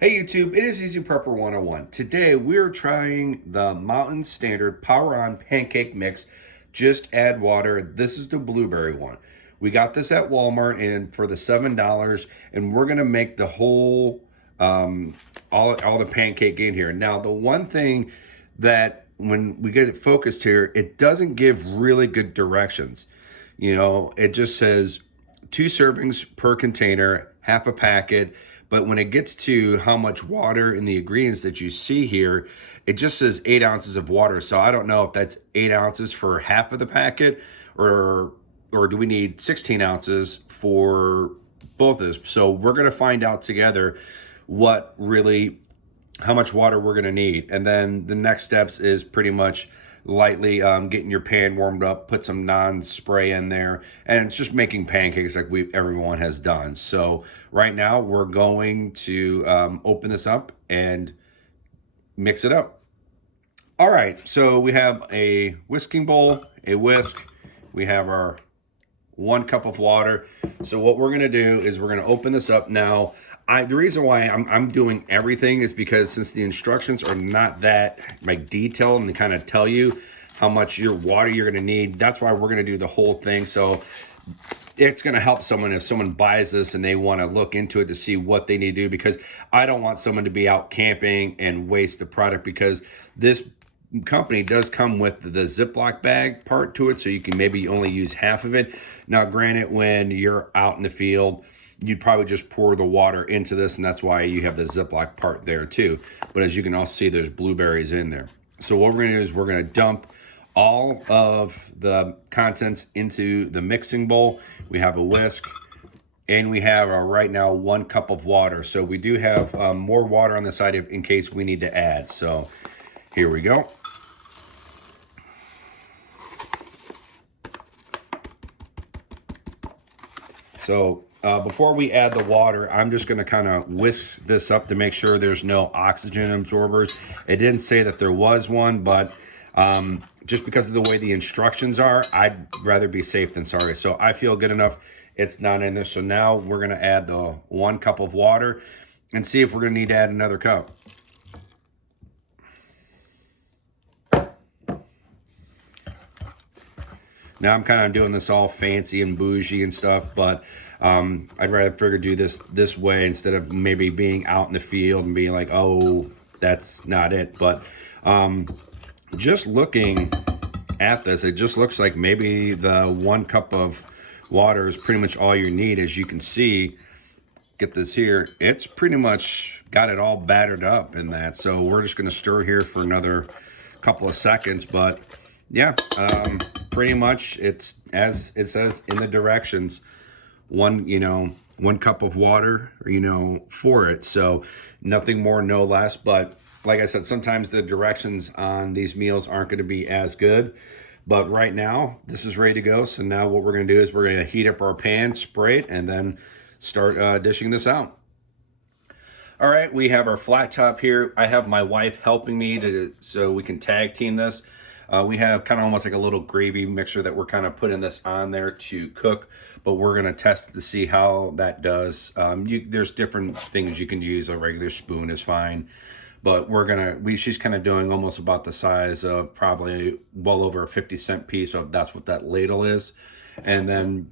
Hey YouTube, it is Easy Prepper 101. Today we're trying the Mountain Standard Power On Pancake Mix. Just add water. This is the blueberry one. We got this at Walmart and for the $7, and we're gonna make the whole all the pancake in here. Now the one thing that when we get it focused here, it doesn't give really good directions. You know, it just says 2 servings per container, half a packet. But when it gets to how much water in the ingredients that you see here, it just says 8 ounces of water. So I don't know if that's 8 ounces for half of the packet, or do we need 16 ounces for both of this? So we're gonna find out together what really, how much water we're gonna need. And then the next steps is pretty much lightly getting your pan warmed up, put some non-spray in there, and it's just making pancakes like everyone has done. So right now we're going to open this up and mix it up. All right, so we have a whisking bowl, a whisk, we have our 1 cup of water. So what we're gonna do is we're gonna open this up now. The reason why I'm doing everything is because since the instructions are not that like detailed and they kind of tell you how much your water you're gonna need, that's why we're gonna do the whole thing. So it's gonna help someone if someone buys this and they wanna look into it to see what they need to do, because I don't want someone to be out camping and waste the product, because this company does come with the Ziploc bag part to it, so you can maybe only use half of it. Now granted, when you're out in the field, you'd probably just pour the water into this, and that's why you have the Ziploc part there too. But as you can also see, there's blueberries in there. So what we're gonna do is we're gonna dump all of the contents into the mixing bowl. We have a whisk, and we have right now 1 cup of water. So we do have more water on the side in case we need to add. So here we go. So before we add the water, I'm just going to kind of whisk this up to make sure there's no oxygen absorbers. It didn't say that there was one, but just because of the way the instructions are, I'd rather be safe than sorry. So I feel good enough it's not in there. So now we're going to add the 1 cup of water and see if we're going to need to add another cup. Now I'm kind of doing this all fancy and bougie and stuff, but I'd rather figure do this way instead of maybe being out in the field and being like, oh, that's not it. But just looking at this, it just looks like maybe the 1 cup of water is pretty much all you need. As you can see, get this here, it's pretty much got it all battered up in that. So we're just going to stir here for another couple of seconds, but yeah, pretty much it's as it says in the directions, 1 cup of water, for it. So nothing more, no less. But like I said, sometimes the directions on these meals aren't going to be as good. But right now, this is ready to go. So now what we're going to do is we're going to heat up our pan, spray it, and then start dishing this out. All right, we have our flat top here. I have my wife helping me so we can tag team this. We have kind of almost like a little gravy mixer that we're kind of putting this on there to cook, but we're going to test to see how that does. There's different things you can use. A regular spoon is fine, but she's kind of doing almost about the size of probably well over a 50-cent piece. So that's what that ladle is. And then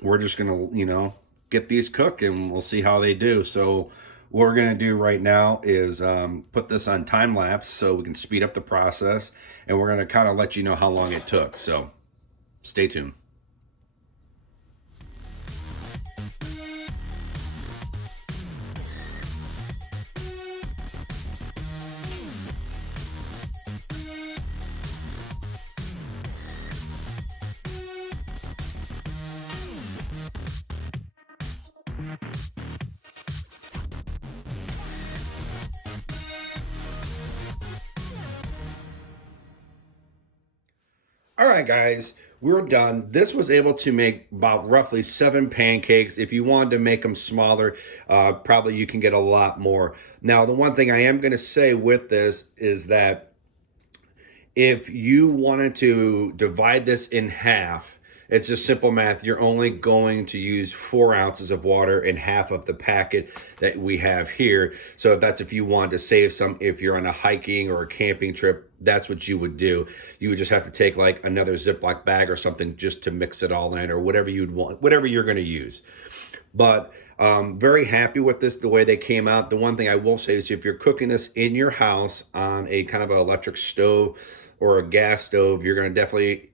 we're just going to, get these cooked and we'll see how they do. So what we're going to do right now is put this on time lapse so we can speed up the process, and we're going to kind of let you know how long it took. So stay tuned. All right, guys, we're done. This was able to make about roughly 7 pancakes. If you wanted to make them smaller, probably you can get a lot more. Now, the one thing I am going to say with this is that if you wanted to divide this in half, It's just simple math. You're only going to use 4 ounces of water in half of the packet that we have here. So if you want to save some, if you're on a hiking or a camping trip, that's what you would do. You would just have to take like another Ziploc bag or something just to mix it all in, or whatever you'd want, whatever you're going to use. But very happy with this, the way they came out. The one thing I will say is if you're cooking this in your house on a kind of an electric stove or a gas stove, you're going to definitely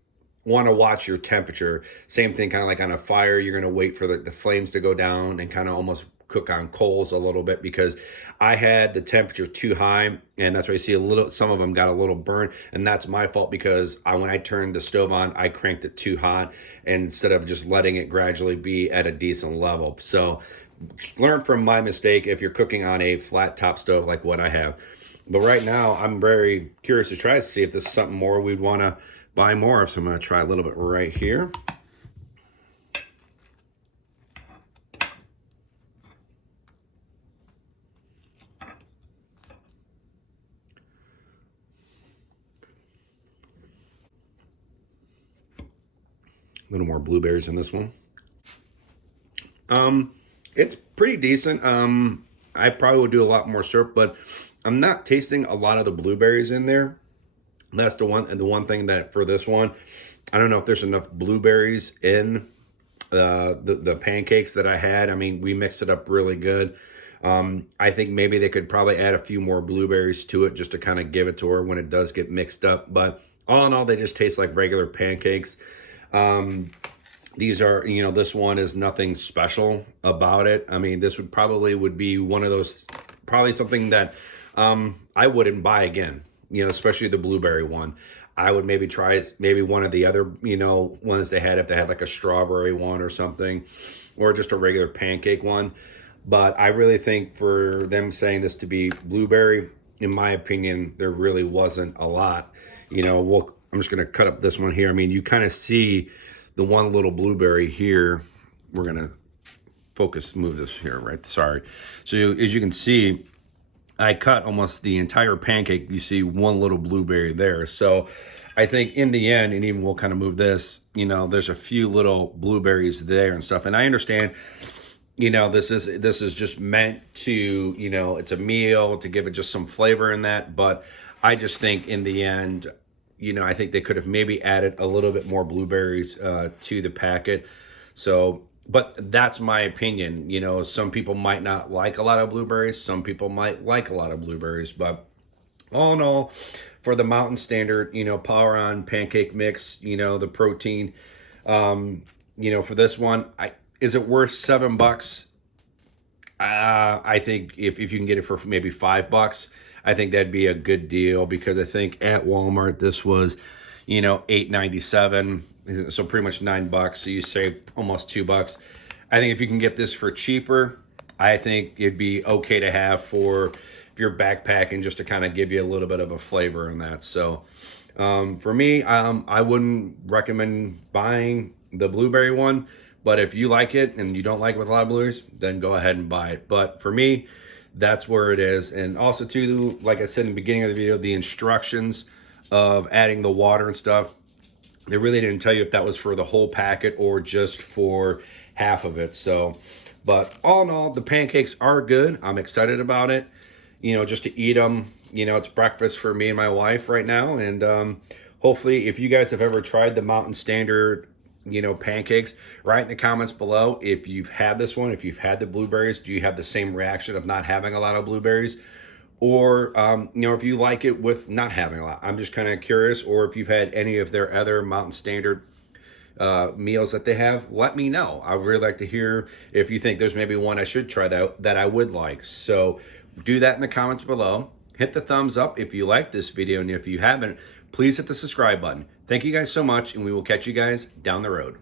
want to watch your temperature. Same thing, kind of like on a fire, you're going to wait for the flames to go down and kind of almost cook on coals a little bit, because I had the temperature too high, and that's why you see some of them got a little burn, and that's my fault, because when I turned the stove on, I cranked it too hot instead of just letting it gradually be at a decent level. So learn from my mistake if you're cooking on a flat top stove like what I have. But right now, I'm very curious to try to see if this is something more we'd want to buy more of. So I'm going to try a little bit right here. A little more blueberries in this one. It's pretty decent. I probably would do a lot more syrup, but I'm not tasting a lot of the blueberries in there. That's the one thing that for this one, I don't know if there's enough blueberries in the pancakes that I had. I mean, we mixed it up really good. I think maybe they could probably add a few more blueberries to it just to kind of give it to her when it does get mixed up. But all in all, they just taste like regular pancakes. These are, this one is nothing special about it. I mean, this would be one of those, probably something that I wouldn't buy again, especially the blueberry one. I would maybe try maybe one of the other, ones they had, if they had like a strawberry one or something, or just a regular pancake one. But I really think for them saying this to be blueberry, in my opinion, there really wasn't a lot. I'm just going to cut up this one here. I mean, you kind of see the one little blueberry here. We're going to move this here, right? Sorry. So as you can see, I cut almost the entire pancake. You see one little blueberry there. So I think in the end, and even we'll kind of move this, there's a few little blueberries there and stuff. And I understand, this is just meant to, it's a meal to give it just some flavor in that. But I just think in the end, I think they could have maybe added a little bit more blueberries to the packet. So, but that's my opinion. Some people might not like a lot of blueberries. Some people might like a lot of blueberries. But all in all, for the Mountain Standard, Power On pancake mix, the protein, for this one, is it worth $7? I think if you can get it for maybe $5, I think that'd be a good deal, because I think at Walmart this was, $8.97, so pretty much $9. So you save almost $2. I think if you can get this for cheaper, I think it'd be okay to have for if you're backpacking, just to kind of give you a little bit of a flavor in that. So for me, I wouldn't recommend buying the blueberry one, but if you like it and you don't like it with a lot of blueberries, then go ahead and buy it. But for me, that's where it is. And also too, like I said in the beginning of the video, the instructions of adding the water and stuff, they really didn't tell you if that was for the whole packet or just for half of it. So, but all in all, the pancakes are good. I'm excited about it, just to eat them. It's breakfast for me and my wife right now. And hopefully, if you guys have ever tried the Mountain Standard pancakes, write in the comments below if you've had this one, if you've had the blueberries. Do you have the same reaction of not having a lot of blueberries, or if you like it with not having a lot? I'm just kind of curious. Or if you've had any of their other Mountain Standard meals that they have, let me know. I would really like to hear if you think there's maybe one I should try that I would like. So do that in the comments below. Hit the thumbs up if you like this video, and if you haven't, please hit the subscribe button. Thank you guys so much, and we will catch you guys down the road.